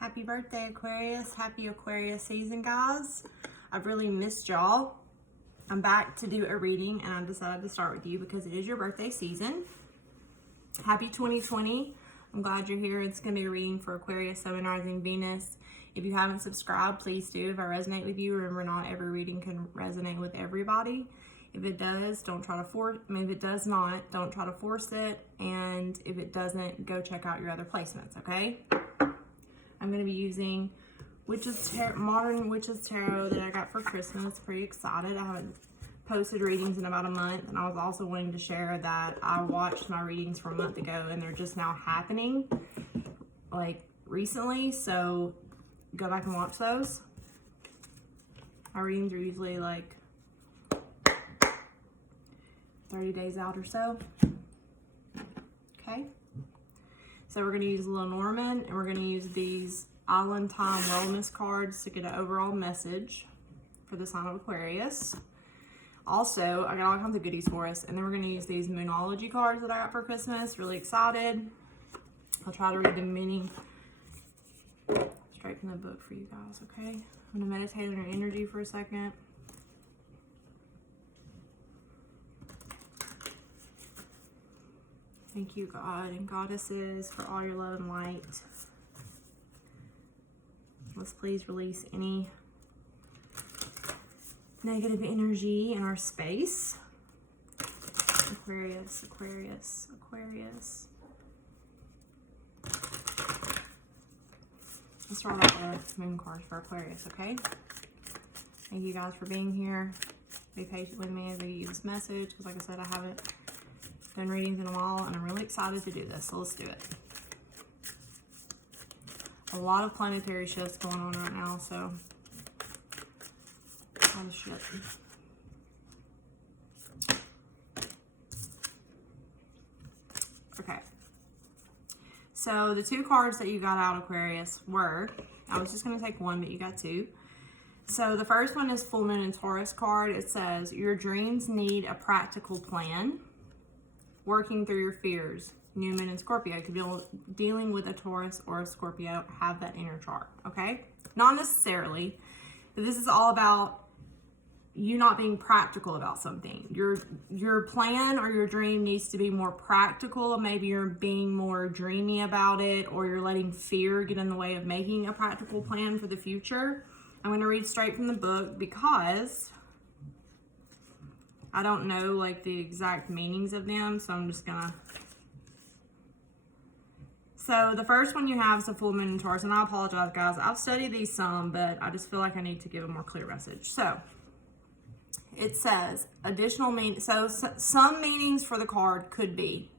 Happy birthday, Aquarius. Happy Aquarius season, guys. I've really missed y'all. I'm back to do a reading, and I decided to start with you because it is your birthday season. Happy 2020. I'm glad you're here. It's going to be a reading for Aquarius, Sun, and Rising Venus. If you haven't subscribed, please do. If I resonate with you, remember not every reading can resonate with everybody. If it does, don't try to force. If it does not, don't try to force it. And if it doesn't, go check out your other placements. Okay. I'm going to be using Modern Witches Tarot that I got for Christmas. Pretty excited. I haven't posted readings in about a month, and I was also wanting to share that I watched my readings from a month ago, and they're just now happening, like recently. So go back and watch those. My readings are usually like 30 days out or so. Okay. So we're going to use Lenormand, and we're going to use these Island Time Wellness cards to get an overall message for the sign of Aquarius. Also, I got all kinds of goodies for us, and then we're going to use these Moonology cards that I got for Christmas. Really excited. I'll try to read the meaning straight from the book for you guys, okay? I'm going to meditate on your energy for a second. Thank you, God and goddesses, for all your love and light. Let's please release any negative energy in our space. Aquarius, Aquarius, Aquarius. Let's start out with the moon card for Aquarius, okay? Thank you guys for being here. Be patient with me as I get you this message, because like I said, I haven't done readings in a while, and I'm really excited to do this, so let's do it. A lot of planetary shifts going on right now, so a lot of shit. Okay. So the two cards that you got out, Aquarius, were, I was just going to take one, but you got two. So the first one is Full Moon and Taurus card. It says, your dreams need a practical plan. Working through your fears. New Moon and Scorpio. You could be dealing with a Taurus or a Scorpio. Have that inner chart, okay? Not necessarily, but this is all about you not being practical about something. Your plan or your dream needs to be more practical. Maybe you're being more dreamy about it, or you're letting fear get in the way of making a practical plan for the future. I'm going to read straight from the book because I don't know like the exact meanings of them, so I'm just gonna. So the first one you have is a Full Moon in Taurus, and I apologize, guys. I've studied these some, but I just feel like I need to give a more clear message. So it says additional meaning. So some meanings for the card could be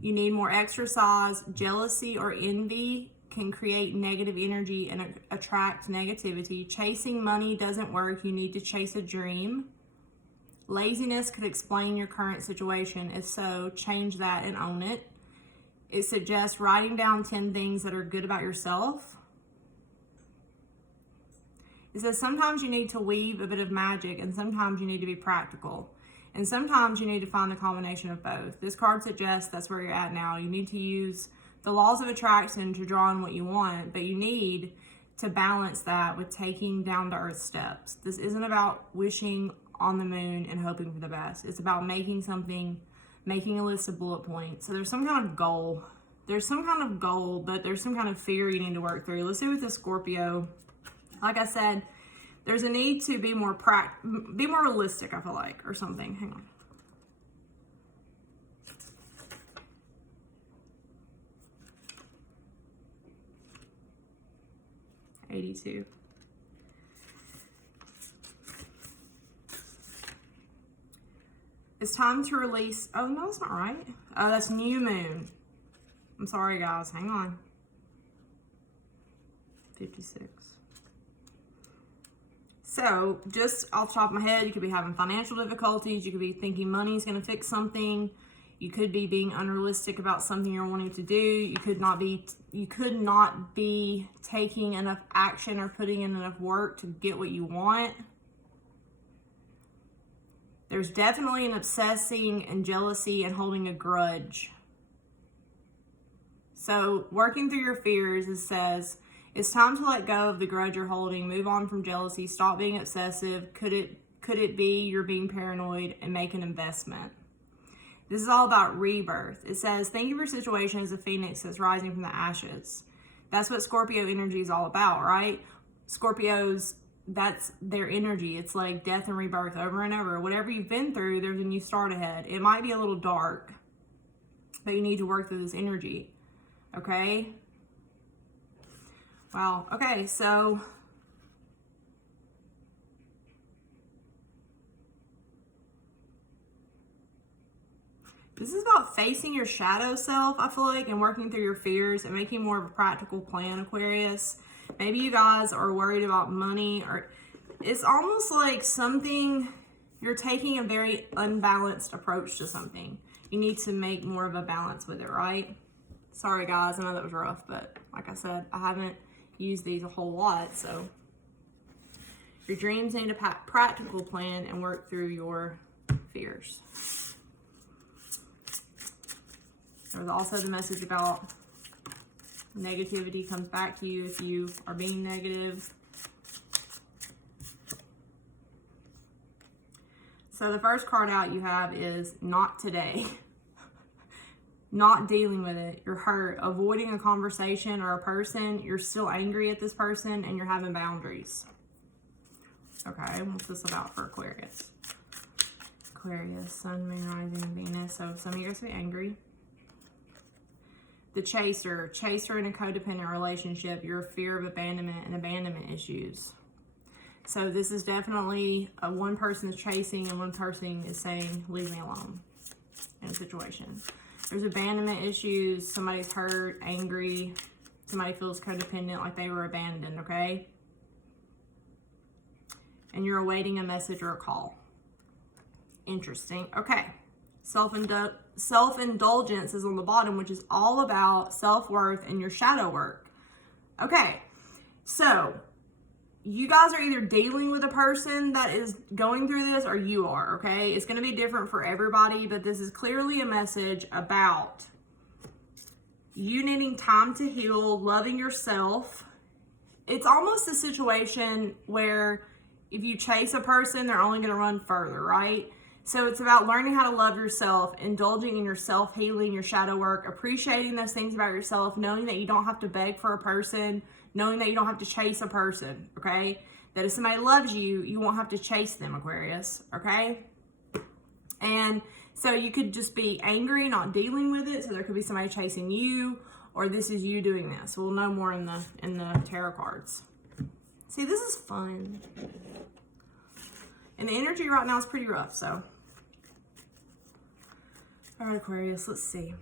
you need more exercise. Jealousy or envy can create negative energy and attract negativity. Chasing money doesn't work. You need to chase a dream. Laziness could explain your current situation. If so, change that and own it. It suggests writing down 10 things that are good about yourself. It says sometimes you need to weave a bit of magic, and sometimes you need to be practical. And sometimes you need to find the combination of both. This card suggests that's where you're at now. You need to use the laws of attraction to draw in what you want, but you need to balance that with taking down-to-earth steps. This isn't about wishing on the moon and hoping for the best. It's about making a list of bullet points. So there's some kind of goal. There's some kind of goal, but there's some kind of fear you need to work through. Let's see with the Scorpio. Like I said, there's a need to be more realistic, I feel like, or something. Hang on. $82. It's time to release. Oh, no, that's not right. Oh, that's New Moon. I'm sorry, guys. Hang on. 56. So, just off the top of my head, you could be having financial difficulties. You could be thinking money's going to fix something. You could be being unrealistic about something you're wanting to do. You could not be taking enough action or putting in enough work to get what you want. There's definitely an obsessing and jealousy and holding a grudge. So working through your fears, it says, it's time to let go of the grudge you're holding, move on from jealousy, stop being obsessive. Could it be you're being paranoid, and make an investment? This is all about rebirth. It says, think of your situation as a phoenix that's rising from the ashes. That's what Scorpio energy is all about, right? Scorpios, that's their energy. It's like death and rebirth over and over. Whatever you've been through, there's a new start ahead. It might be a little dark, but you need to work through this energy, okay? Wow, okay, so this is about facing your shadow self, I feel like, and working through your fears and making more of a practical plan, Aquarius. Maybe you guys are worried about money, or it's almost like something, you're taking a very unbalanced approach to something. You need to make more of a balance with it, right? Sorry guys, I know that was rough, but like I said, I haven't used these a whole lot, so your dreams need a practical plan and work through your fears. There was also the message about negativity comes back to you if you are being negative. So the first card out you have is not today. Not dealing with it. You're hurt. Avoiding a conversation or a person. You're still angry at this person and you're having boundaries. Okay, what's this about for Aquarius? Aquarius, Sun, Moon, Rising, Venus. So some of you guys will be angry. The chaser in a codependent relationship. Your fear of abandonment and abandonment issues. So this is definitely one person is chasing and one person is saying, leave me alone in a situation. There's abandonment issues. Somebody's hurt, angry. Somebody feels codependent, like they were abandoned, okay? And you're awaiting a message or a call. Interesting. Okay. Self-indulgence is on the bottom, which is all about self-worth and your shadow work. Okay. So you guys are either dealing with a person that is going through this or you are, okay? It's going to be different for everybody, but this is clearly a message about you needing time to heal, loving yourself. It's almost a situation where if you chase a person, they're only going to run further, right? So it's about learning how to love yourself, indulging in your self-healing, your shadow work, appreciating those things about yourself, knowing that you don't have to beg for a person, knowing that you don't have to chase a person, okay? That if somebody loves you, you won't have to chase them, Aquarius, okay? And so you could just be angry, not dealing with it. So there could be somebody chasing you, or this is you doing this. We'll know more in the tarot cards. See, this is fun. And the energy right now is pretty rough, so. All right, Aquarius, let's see.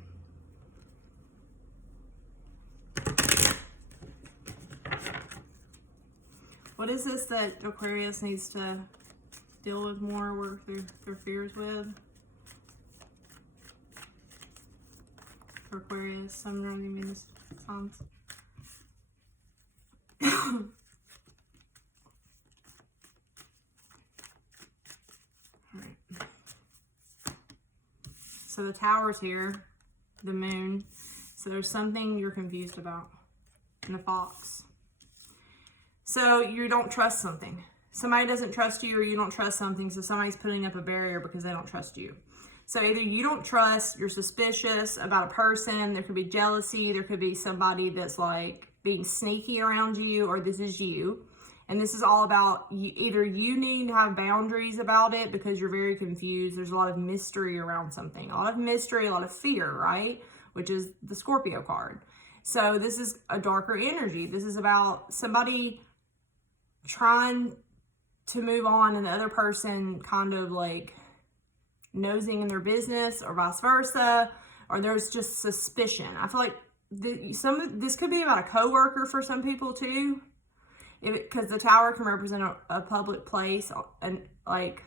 What is this that Aquarius needs to deal with more, work through their fears with? For Aquarius, Sun, Rising, Venus, Suns. So the tower's here, the moon. So there's something you're confused about. And the fox. So you don't trust something. Somebody doesn't trust you or you don't trust something. So somebody's putting up a barrier because they don't trust you. So either you don't trust, you're suspicious about a person. There could be jealousy. There could be somebody that's like being sneaky around you, or this is you. And this is all about either you need to have boundaries about it because you're very confused. There's a lot of mystery around something. A lot of mystery, a lot of fear, right? Which is the Scorpio card. So this is a darker energy. This is about somebody trying to move on and the other person kind of like nosing in their business, or vice versa. Or there's just suspicion. I feel like this could be about a coworker for some people too. Because the tower can represent a public place and like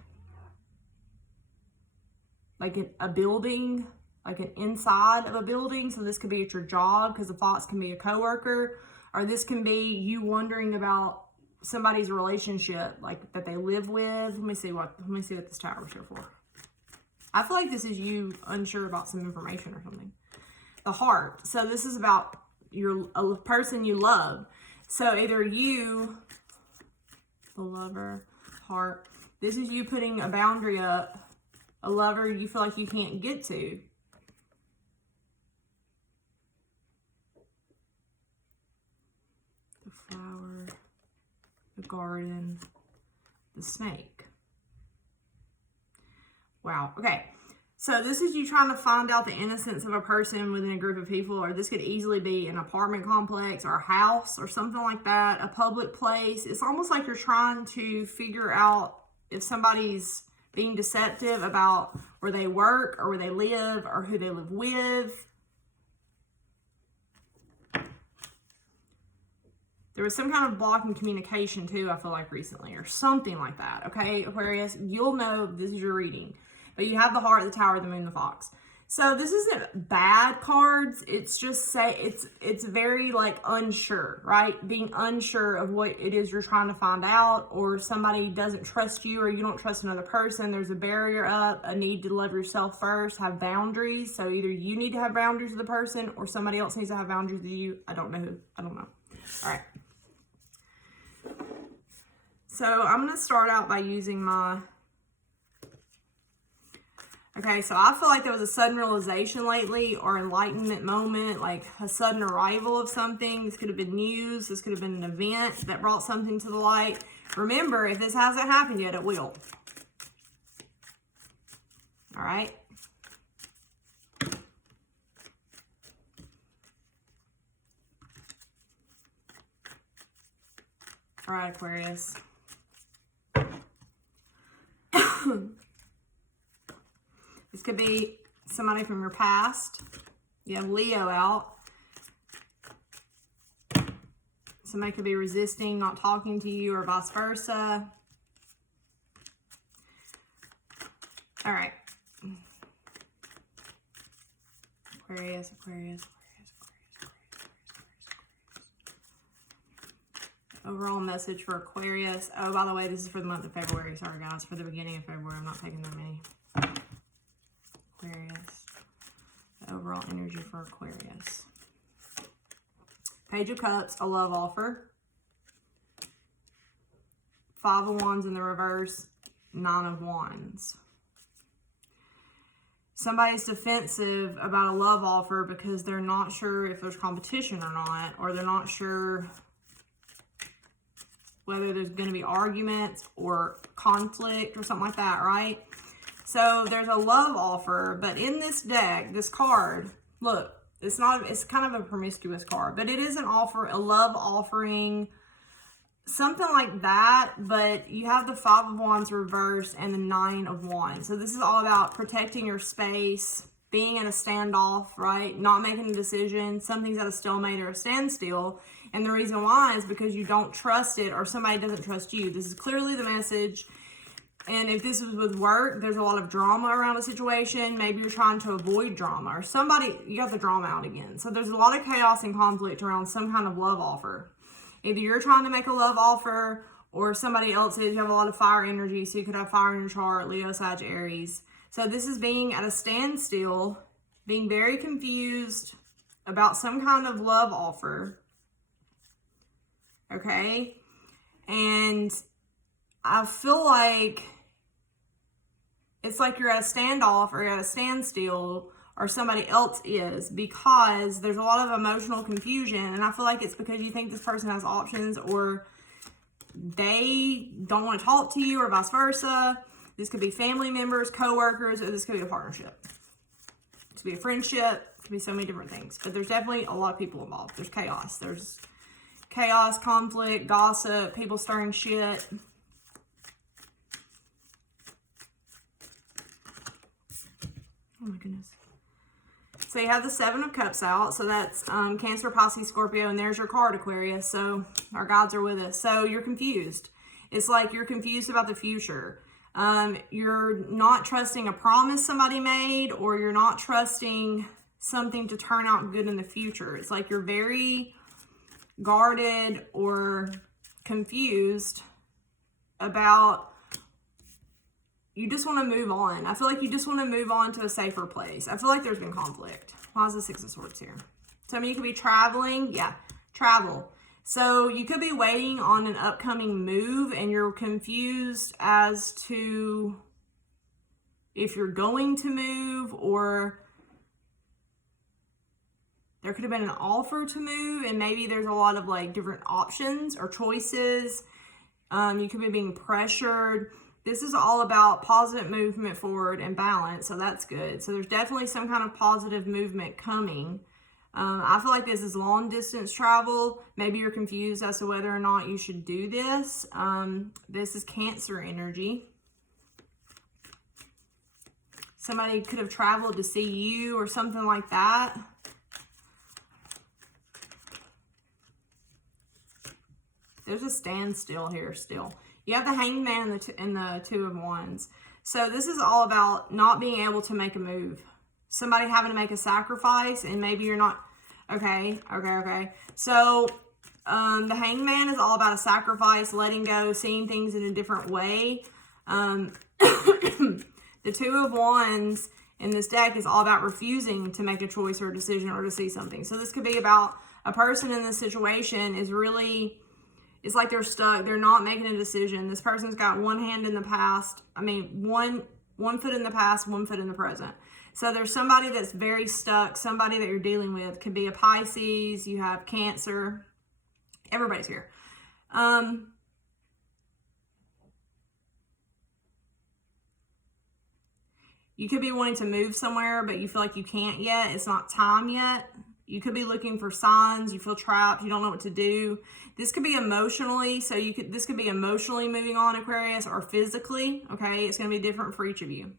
a building, like an inside of a building. So this could be at your job because the fox can be a coworker, or this can be you wondering about somebody's relationship, like that they live with. Let me see what this tower is here for. I feel like this is you unsure about some information or something. the heart. So this is about a person you love. So either you, the lover, heart, this is you putting a boundary up, a lover you feel like you can't get to. The flower, the garden, the snake. Wow. Okay. So this is you trying to find out the innocence of a person within a group of people, or this could easily be an apartment complex or a house or something like that, a public place. It's almost like you're trying to figure out if somebody's being deceptive about where they work or where they live or who they live with. There was some kind of block in communication too, I feel like recently, or something like that. Okay, Aquarius, you'll know this is your reading. But you have the heart, the tower, the moon, the fox. So this isn't bad cards. It's just it's very like unsure, right? Being unsure of what it is you're trying to find out, or somebody doesn't trust you, or you don't trust another person. There's a barrier up, a need to love yourself first, have boundaries. So either you need to have boundaries with the person, or somebody else needs to have boundaries with you. I don't know who. I don't know. All right. So I'm going to start out by using my... Okay, so I feel like there was a sudden realization lately, or enlightenment moment, like a sudden arrival of something. This could have been news. This could have been an event that brought something to the light. Remember, if this hasn't happened yet, it will. All right. All right, Aquarius. This could be somebody from your past. You have Leo out. Somebody could be resisting, not talking to you, or vice versa. All right. Aquarius, Aquarius, Aquarius. Overall message for Aquarius. Oh, by the way, this is for the month of February. Sorry, guys. For the beginning of February. I'm not taking that many. Aquarius. The overall energy for Aquarius. Page of Cups, a love offer. Five of Wands in the reverse. Nine of Wands. Somebody's defensive about a love offer because they're not sure if there's competition or not, or they're not sure whether there's going to be arguments or conflict or something like that, right? So there's a love offer, but in this deck, this card, look, it's kind of a promiscuous card, but it is an offer, a love offering, something like that. But you have the Five of Wands reversed and the Nine of Wands. So this is all about protecting your space, being in a standoff, right? Not making a decision. Something's at a stalemate or a standstill. And the reason why is because you don't trust it, or somebody doesn't trust you. This is clearly the message. And if this was with work, there's a lot of drama around the situation. Maybe you're trying to avoid drama, or somebody, you got the drama out again. So there's a lot of chaos and conflict around some kind of love offer. Either you're trying to make a love offer, or somebody else is. You have a lot of fire energy, so you could have fire in your chart, Leo, Sag, Aries. So this is being at a standstill, being very confused about some kind of love offer. Okay? And I feel like it's like you're at a standoff or you're at a standstill, or somebody else is, because there's a lot of emotional confusion. And I feel like it's because you think this person has options, or they don't want to talk to you, or vice versa. This could be family members, co-workers, or this could be a partnership. It could be a friendship. It could be so many different things. But there's definitely a lot of people involved. There's chaos. There's chaos, conflict, gossip, people stirring shit. Oh my goodness. So you have the Seven of Cups out. So that's Cancer, Pisces, Scorpio, and there's your card, Aquarius. So our gods are with us. So you're confused. It's like you're confused about the future. You're not trusting a promise somebody made, or you're not trusting something to turn out good in the future. It's like you're very guarded or confused about you just want to move on. I feel like you just want to move on to a safer place. I feel like there's been conflict. Why is the Six of Swords here? Some of you could be traveling. Yeah, travel. So you could be waiting on an upcoming move and you're confused as to if you're going to move, or there could have been an offer to move and maybe there's a lot of like different options or choices. You could be being pressured. This is all about positive movement forward and balance, so that's good. So there's definitely some kind of positive movement coming. I feel like this is long distance travel. Maybe you're confused as to whether or not you should do this. This is Cancer energy. Somebody could have traveled to see you or something like that. There's a standstill here still. You have the Hanged Man and the Two of Wands. So this is all about not being able to make a move. Somebody having to make a sacrifice and maybe you're not. Okay. So the Hanged Man is all about a sacrifice, letting go, seeing things in a different way. The Two of Wands in this deck is all about refusing to make a choice or a decision or to see something. So this could be about a person in this situation is really, it's like they're stuck. They're not making a decision. This person's got one hand in the past. I mean, one foot in the past, one foot in the present. So there's somebody that's very stuck, somebody that you're dealing with. Could be a Pisces, you have Cancer. Everybody's here. You could be wanting to move somewhere, but you feel like you can't yet. It's not time yet. You could be looking for signs. You feel trapped. You don't know what to do. This could be emotionally. So this could be emotionally moving on, Aquarius, or physically. Okay, it's going to be different for each of you.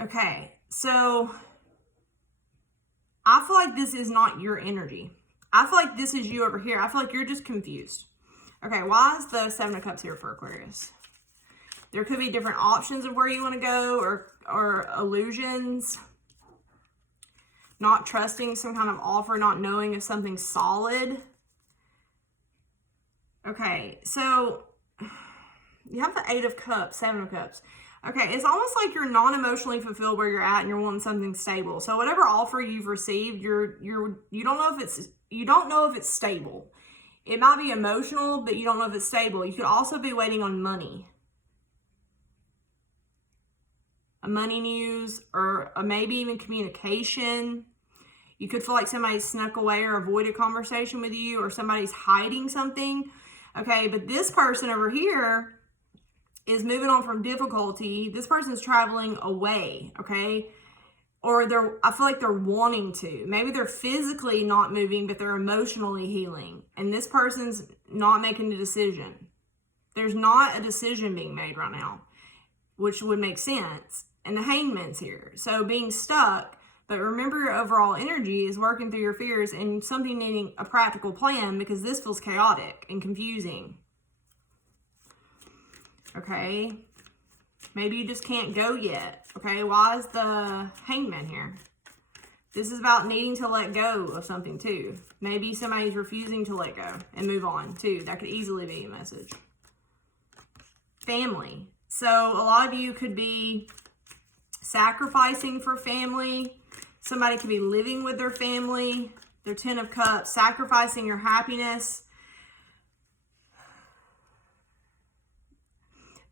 Okay, so I feel like this is not your energy. I feel like this is you over here. I feel like you're just confused. Okay, why is the Seven of Cups here for Aquarius? There could be different options of where you want to go, or illusions. Not trusting some kind of offer, not knowing if something's solid. Okay, so you have the Eight of Cups, Seven of Cups. Okay, it's almost like you're non-emotionally fulfilled where you're at and you're wanting something stable. So whatever offer you've received, you don't know if it's stable. It might be emotional, but you don't know if it's stable. You could also be waiting on money. A money news, or maybe even communication. You could feel like somebody snuck away or avoided conversation with you, or somebody's hiding something. Okay, but this person over here is moving on from difficulty. This person's traveling away, okay? Or I feel like they're wanting to. Maybe they're physically not moving, but they're emotionally healing. And this person's not making a decision. There's not a decision being made right now, which would make sense. And the Hangman's here. So being stuck, but remember your overall energy is working through your fears and something needing a practical plan, because this feels chaotic and confusing. Okay. Maybe you just can't go yet. Okay. Why is the Hangman here? This is about needing to let go of something too. Maybe somebody's refusing to let go and move on too. That could easily be a message. Family. So a lot of you could be sacrificing for family. Somebody could be living with their family. Their Ten of Cups, sacrificing your happiness.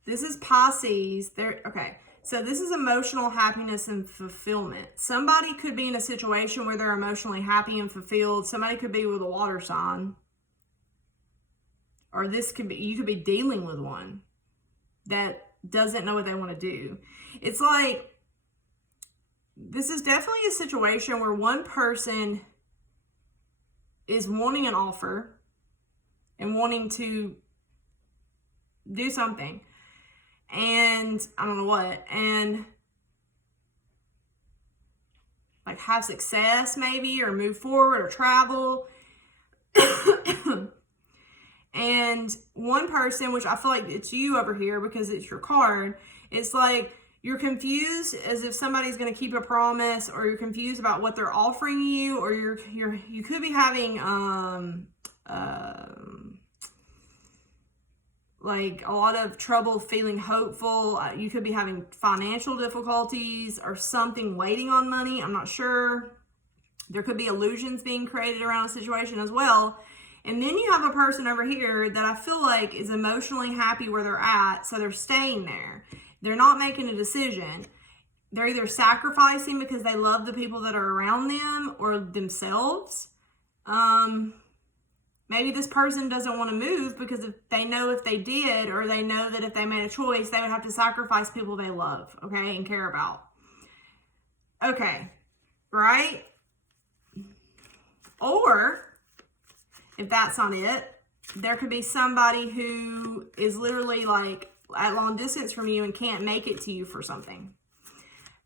This is Pisces. Okay, so this is emotional happiness and fulfillment. Somebody could be in a situation where they're emotionally happy and fulfilled. Somebody could be with a water sign. Or this could be, you could be dealing with one that doesn't know what they want to do. It's like, this is definitely a situation where one person is wanting an offer and wanting to do something. And I don't know what. And like have success maybe, or move forward or travel. And one person, which I feel like it's you over here because it's your card, it's like you're confused as if somebody's going to keep a promise, or you're confused about what they're offering you, or you could be having like a lot of trouble feeling hopeful. You could be having financial difficulties or something, waiting on money. I'm not sure. There could be illusions being created around a situation as well. And then you have a person over here that I feel like is emotionally happy where they're at, so they're staying there. They're not making a decision. They're either sacrificing because they love the people that are around them or themselves. Maybe this person doesn't want to move because if they did, or they know that if they made a choice, they would have to sacrifice people they love, okay, and care about. Okay, right? Or, if that's not it, there could be somebody who is literally like at long distance from you and can't make it to you for something.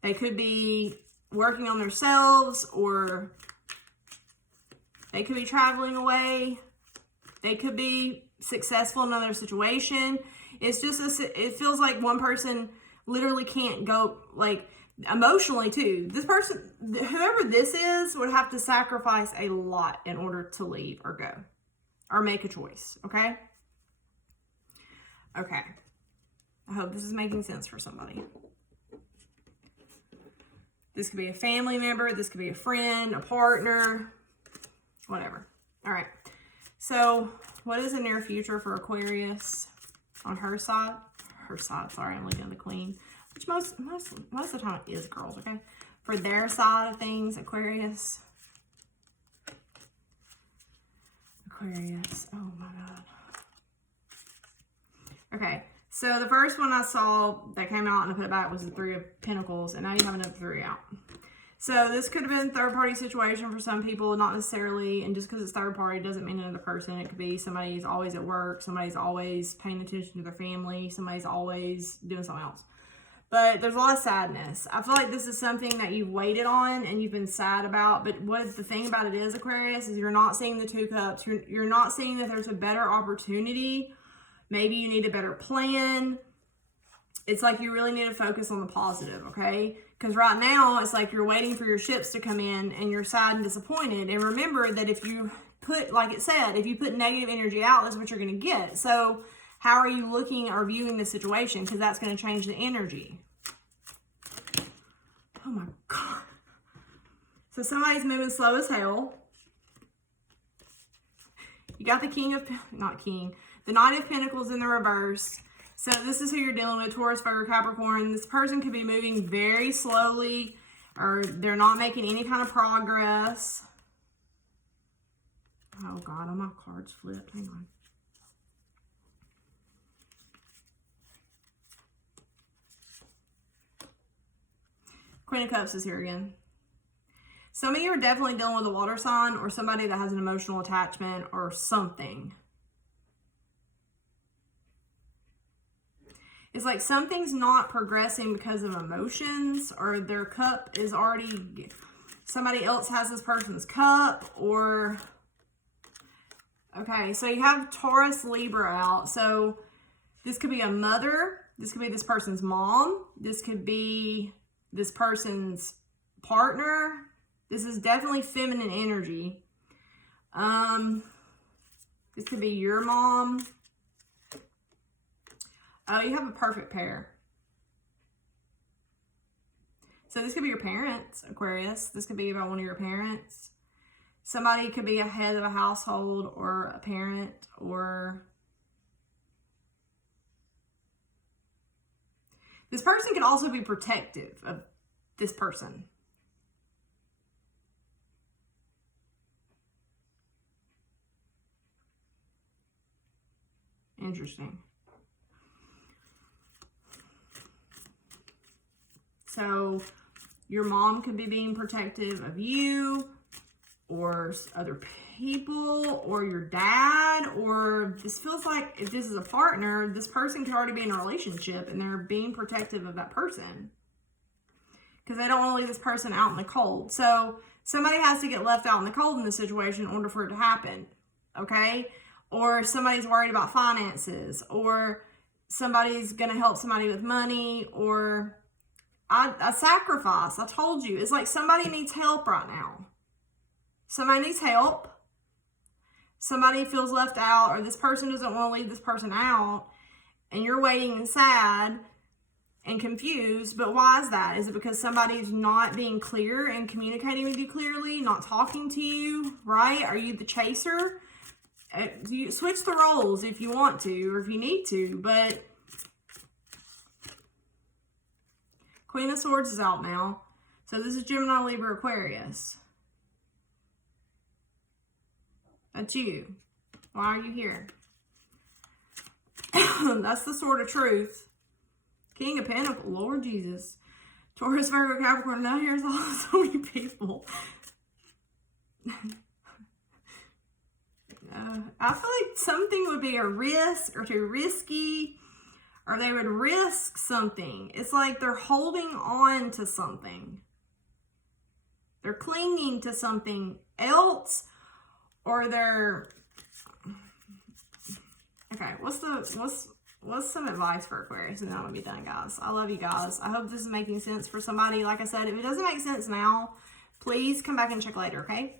They could be working on themselves, or they could be traveling away. They could be successful in another situation. It's just, it feels like one person literally can't go, like emotionally too. This person, whoever this is, would have to sacrifice a lot in order to leave or go or make a choice. Okay. Okay. I hope this is making sense for somebody. This could be a family member. This could be a friend, a partner, whatever. All right. So what is the near future for Aquarius on her side? Her side, sorry, I'm looking at the Queen. Which most of the time it is girls, okay? For their side of things, Aquarius. Aquarius, oh my God. Okay, so the first one I saw that came out and I put it back was the Three of Pentacles, and now you have another three out. So this could have been a third-party situation for some people, not necessarily, and just because it's third-party doesn't mean another person. It could be somebody's always at work, somebody's always paying attention to their family, somebody's always doing something else. But there's a lot of sadness. I feel like this is something that you've waited on and you've been sad about, but what the thing about it is, Aquarius, is you're not seeing the Two Cups. You're not seeing that there's a better opportunity. Maybe you need a better plan. It's like you really need to focus on the positive, okay? Because right now, it's like you're waiting for your ships to come in and you're sad and disappointed. And remember that if you put, like it said, if you put negative energy out, that's what you're going to get. So how are you looking or viewing the situation? Because that's going to change the energy. Oh my God. So somebody's moving slow as hell. You got the the Knight of Pentacles in the reverse. So this is who you're dealing with, Taurus, Virgo, Capricorn. This person could be moving very slowly, or they're not making any kind of progress. Oh God, all my cards flipped. Hang on. Queen of Cups is here again. Some of you are definitely dealing with a water sign or somebody that has an emotional attachment or something. It's like something's not progressing because of emotions, or their cup is already, somebody else has this person's cup, or, okay, so you have Taurus, Libra out. So this could be a mother. This could be this person's mom. This could be this person's partner. This is definitely feminine energy. This could be your mom. Oh, you have a perfect pair. So this could be your parents, Aquarius. This could be about one of your parents. Somebody could be a head of a household or a parent, or this person could also be protective of this person. Interesting. So your mom could be being protective of you or other people or your dad, or this feels like if this is a partner, this person could already be in a relationship and they're being protective of that person because they don't want to leave this person out in the cold. So somebody has to get left out in the cold in this situation in order for it to happen, okay? Or somebody's worried about finances, or somebody's going to help somebody with money, or a sacrifice. I told you. It's like somebody needs help right now. Somebody needs help. Somebody feels left out, or this person doesn't want to leave this person out. and you're waiting and sad and confused, but why is that? Is it because somebody's not being clear and communicating with you clearly, not talking to you, right? Are you the chaser? You switch the roles if you want to or if you need to, but Queen of Swords is out now. So this is Gemini, Libra, Aquarius. That's you. Why are you here? That's the Sword of Truth. King of Pentacles, Lord Jesus. Taurus, Virgo, Capricorn. Now here's so many people. I feel like something would be a risk or too risky, or they would risk something. It's like they're holding on to something. They're clinging to something else, or they're... Okay, what's some advice for Aquarius? And then I'm gonna be done, guys. I love you guys. I hope this is making sense for somebody. Like I said, if it doesn't make sense now, please come back and check later, okay?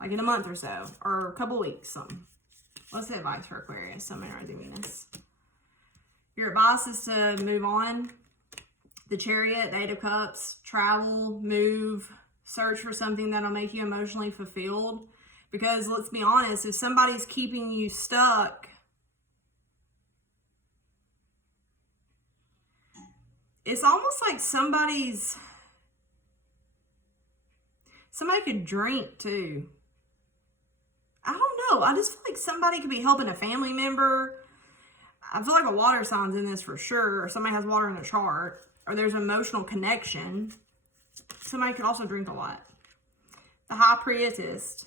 Like in a month or so, or a couple weeks, something. What's the advice for Aquarius, Sun, Moon, Rising, Venus? Your advice is to move on. The Chariot, the Eight of Cups, travel, move, search for something that'll make you emotionally fulfilled. Because let's be honest, if somebody's keeping you stuck, it's almost like somebody could drink too. I don't know. I just feel like somebody could be helping a family member. I feel like a water sign's in this for sure. Or somebody has water in the chart. Or there's an emotional connection. Somebody could also drink a lot. The High Priestess.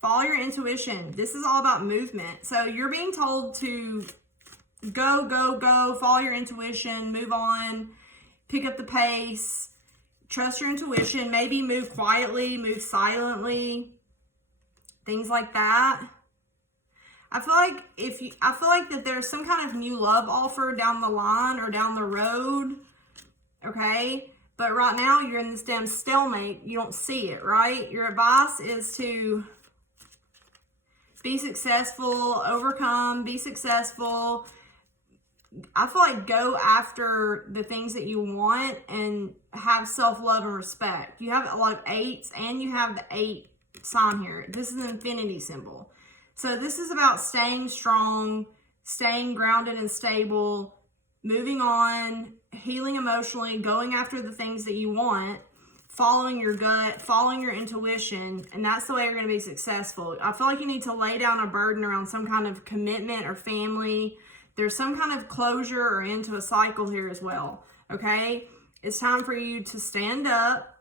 Follow your intuition. This is all about movement. So you're being told to go, go, go. Follow your intuition. Move on. Pick up the pace. Trust your intuition. Maybe move quietly. Move silently. Things like that. I feel like that there's some kind of new love offer down the line or down the road. Okay? But right now you're in this damn stalemate. You don't see it, right? Your advice is to be successful, overcome, be successful. I feel like go after the things that you want and have self-love and respect. You have a lot of eights and you have the 8 sign here. This is an infinity symbol. So this is about staying strong, staying grounded and stable, moving on, healing emotionally, going after the things that you want, following your gut, following your intuition, and that's the way you're going to be successful. I feel like you need to lay down a burden around some kind of commitment or family. There's some kind of closure or end to a cycle here as well, okay? It's time for you to stand up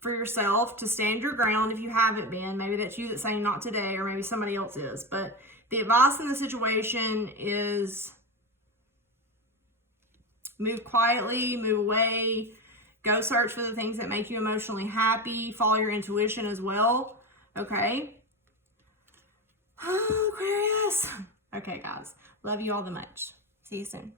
for yourself, to stand your ground if you haven't been. Maybe that's you that's saying not today, or maybe somebody else is. But the advice in the situation is move quietly, move away, go search for the things that make you emotionally happy, follow your intuition as well, okay? Oh, Aquarius. Okay, guys. Love you all the much. See you soon.